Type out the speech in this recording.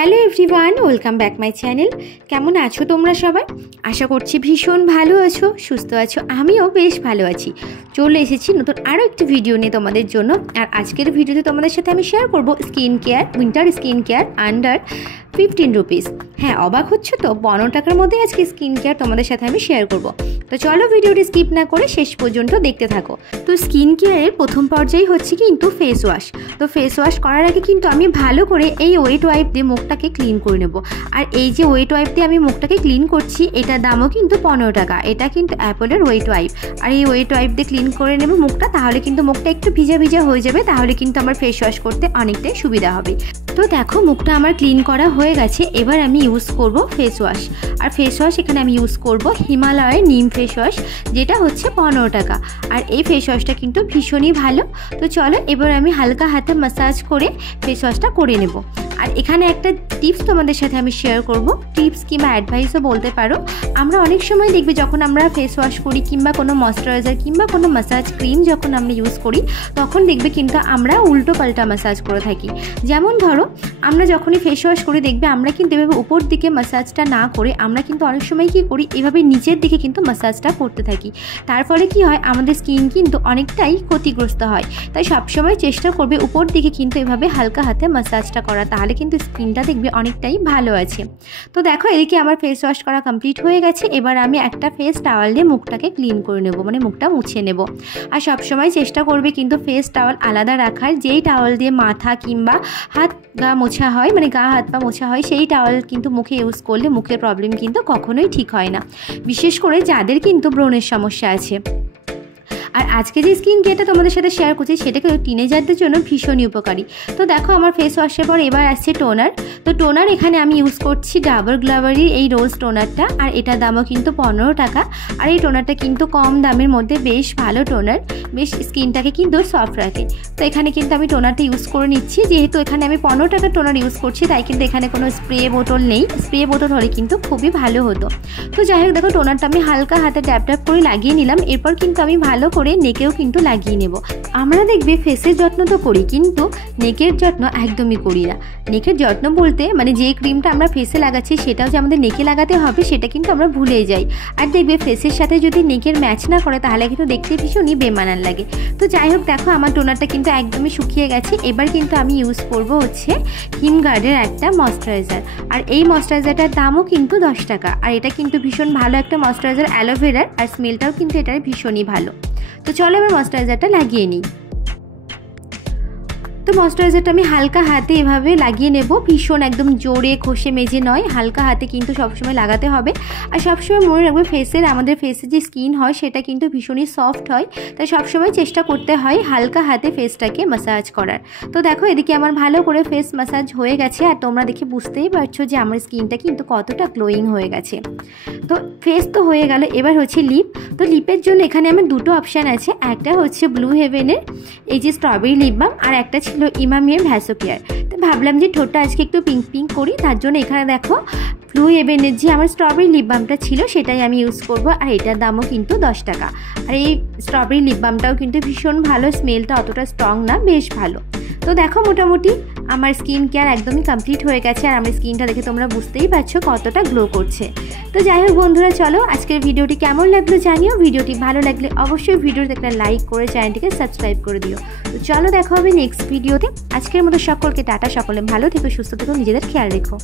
Hello everyone, welcome back my channel. কেমন আছো তোমরা সবাই? আশা করছি ভীষণ ভালো আছো, সুস্থ আছো। আমিও বেশ ভালো আছি। চলে এসেছি নতুন আরও একটি ভিডিও নিয়ে তোমাদের জন্য। আর আজকের ভিডিওতে তোমাদের সাথে আমি শেয়ার করব skin care, winter skin care under 15 rupees. হ্যাঁ, অবাক হচ্ছে তো, 15 টাকার মধ্যে আজকে স্কিন কেয়ার তোমাদের সাথে আমি শেয়ার করব। তো চলো ভিডিওটি স্কিপ না করে শেষ পর্যন্ত দেখতে থাকো। তো স্কিন কেয়ারের প্রথম পর্যায়ে হচ্ছে কিন্তু ফেস ওয়াশ। তো ফেস ওয়াশ করার আগে কিন্তু আমি ভালো করে এই ওয়েট ওয়াইপ দিয়ে মুখটাকে ক্লিন করে নেব। আর এই যে ওয়েট ওয়াইপ দিয়ে আমি মুখটাকে ক্লিন করছি, এটার দামও কিন্তু 15 টাকা। এটা কিন্তু অ্যাপলের ওয়েট ওয়াইপ। আর এই ওয়েট ওয়াইপ দিয়ে ক্লিন করে নেব মুখটা, তাহলে কিন্তু মুখটা একটু ভিজা ভিজা হয়ে যাবে, তাহলে কিন্তু আমার ফেস ওয়াশ করতে অনেকটাই সুবিধা হবে। তো দেখো মুখটা আমার ক্লিন করা হয়ে গেছে। এবার আমি ইউজ করব ফেস ওয়াশ। আর ফেস ওয়াশ এখানে আমি ইউজ করব হিমালয়ের নিম ফেস ওয়াশ, যেটা হচ্ছে 15 টাকা। আর এই ফেস ওয়াশটা কিন্তু ভীষণই ভালো। তো চলো এবার আমি হালকা হাতে ম্যাসাজ করে ফেস ওয়াশটা করে নেব। আর এখানে একটা টিপস তোমাদের সাথে আমি শেয়ার করব, টিপস কিংবা অ্যাডভাইসও বলতে পারো। আমরা অনেক সময় দেখবে যখন আমরা ফেস ওয়াশ করি কিংবা কোনো ময়শ্চারাইজার কিংবা কোনো ম্যাসাজ ক্রিম যখন আমরা ইউজ করি, তখন দেখবে কিন্তু আমরা উল্টো পাল্টা ম্যাসাজ করে থাকি। যেমন ধরো আমরা যখনই ফেস ওয়াশ করি দেখবে আমরা কিন্তু এভাবে উপর দিকে ম্যাসাজটা না করে আমরা কিন্তু অনেক সময় কী করি, এভাবে নিচের দিকে কিন্তু ম্যাসাজটা করতে থাকি। তার ফলে কী হয়, আমাদের স্কিন কিন্তু অনেকটাই ক্ষতিগ্রস্ত হয়। তাই সবসময় চেষ্টা করবে উপর দিকে কিন্তু এভাবে হালকা হাতে ম্যাসাজটা করা, তাহলে কিন্তু স্কিনটা দেখবে অনেকটাই ভালো আছে। তো দেখো এদিকে আমার ফেস ওয়াশ করা কমপ্লিট হয়ে গেছে। এবার আমি একটা ফেস টাওয়াল দিয়ে মুখটাকে ক্লিন করে নেব, মানে মুখটা মুছে নেব। আর সবসময় চেষ্টা করবে কিন্তু ফেস টাওয়াল আলাদা রাখার। যেই টাওয়াল দিয়ে মাথা কিংবা হাত গা মোছা হয়, মানে গা হাত পা মোছা হয়, সেই টাওয়াল কিন্তু মুখে ইউজ করলে মুখের প্রবলেম কিন্তু কখনোই ঠিক হয় না, বিশেষ করে যাদের কিন্তু ব্রণের সমস্যা আছে। আর আজকে যে স্কিন কেয়ারটা তোমাদের সাথে শেয়ার করছি সেটা কিন্তু টিনেজারদের জন্য ভীষণই উপকারী। তো দেখো আমার ফেস ওয়াশের পর এবার আসছে টোনার। তো টোনার এখানে আমি ইউজ করছি ডাবর গ্লাভারির এই রোজ টোনারটা। আর এটার দামও কিন্তু 15 টাকা। আর এই টোনারটা কিন্তু কম দামের মধ্যে বেশ ভালো টোনার, বেশ স্কিনটাকে কিন্তু সফট রাখে। তো এখানে কিন্তু আমি টোনারটা ইউজ করে নিচ্ছি। যেহেতু এখানে আমি 15 টাকার টোনার ইউজ করছি, তাই কিন্তু এখানে কোনো স্প্রে বোতল নেই। স্প্রে বোতল হলে কিন্তু খুবই ভালো হতো। তো যাই হোক দেখো টোনারটা আমি হালকা হাতে ট্যাপ ট্যাপ করে লাগিয়ে নিলাম। এরপর কিন্তু আমি ভালো করে নেকেও কিন্তু লাগিয়ে নেব। আমরা দেখবে ফেসের যত্ন তো করি, কিন্তু নেকের যত্ন একদমই করি না। নেকের যত্ন বলতে মানে যে ক্রিমটা আমরা ফেসে লাগাচ্ছি সেটাও যে আমাদের নেকে লাগাতে হবে সেটা কিন্তু আমরা ভুলে যাই। আর দেখবে ফেসের সাথে যদি নেকের ম্যাচ না করে তাহলে কিন্তু দেখতে ভীষণই বেমানান লাগে। তো যাই হোক দেখো আমার টোনারটা কিন্তু একদমই শুকিয়ে গেছে। এবার কিন্তু আমি ইউজ করব হচ্ছে হিমগার্ডের একটা ময়শ্চারাইজার। আর এই ময়শ্চারাইজারটার দামও কিন্তু 10 টাকা। আর এটা কিন্তু ভীষণ ভালো একটা ময়শ্চারাইজার, অ্যালোভেরার। আর স্মেলটাও কিন্তু এটার ভীষণই ভালো। তো চলো এবার ময়শ্চারাইজারটা লাগিয়ে নিই। তো ময়শ্চারাইজারটা আমি হালকা হাতে এভাবে লাগিয়ে নেব, ভীষণ একদম জোরে ঘষে মেজে নয়, হালকা হাতে কিন্তু সবসময় লাগাতে হবে। আর সবসময় মনে রাখবে আমাদের ফেসের যে স্কিন হয় সেটা কিন্তু ভীষণই সফট হয়। তাই সবসময় চেষ্টা করতে হয় হালকা হাতে ফেসটাকে ম্যাসাজ করার। তো দেখো এদিকে আমার ভালো করে ফেস ম্যাসাজ হয়ে গেছে। আর তোমরা দেখে বুঝতেই পারছো যে আমার স্কিনটা কিন্তু কতটা গ্লোয়িং হয়ে গেছে। তো ফেস তো হয়ে গেল, এবার হচ্ছে লিপ। তো লিপের জন্য এখানে আমার দুটো অপশান আছে। একটা হচ্ছে ব্লু হেভেনের এই যে স্ট্রবেরি লিপ বাম, আর একটা ছিল ইমামির ভ্যাসো কেয়ার। তো ভাবলাম যে ঠোঁটটা আজকে একটু পিঙ্ক পিঙ্ক করি, তার জন্য এখানে দেখো ব্লু হেভেনের যে আমার স্ট্রবেরি লিপ বামটা ছিল সেটাই আমি ইউজ করব। আর এটার দামও কিন্তু 10 টাকা। আর এই স্ট্রবেরি লিপ বামটাও কিন্তু ভীষণ ভালো, স্মেলটা অতটা স্ট্রং না, বেশ ভালো। তো দেখো মোটামুটি আমার স্কিন কেয়ার একদমই কমপ্লিট হয়ে গেছে। আর আমার স্কিনটা দেখে তোমরা বুঝতেই পারছো কতটা গ্লো করছে। তো যাই হোক বন্ধুরা, চলো আজকের ভিডিওটি কেমন লাগলো জানিও। ভিডিওটি ভালো লাগলে অবশ্যই ভিডিওতে একটা লাইক করে চ্যানেলটিকে সাবস্ক্রাইব করে দিও। তো চলো দেখা হবে নেক্সট ভিডিওতে। আজকের মতো সকলকে টাটা, সকলে ভালো থেকো, সুস্থ থেকো, নিজেদের খেয়াল রেখো।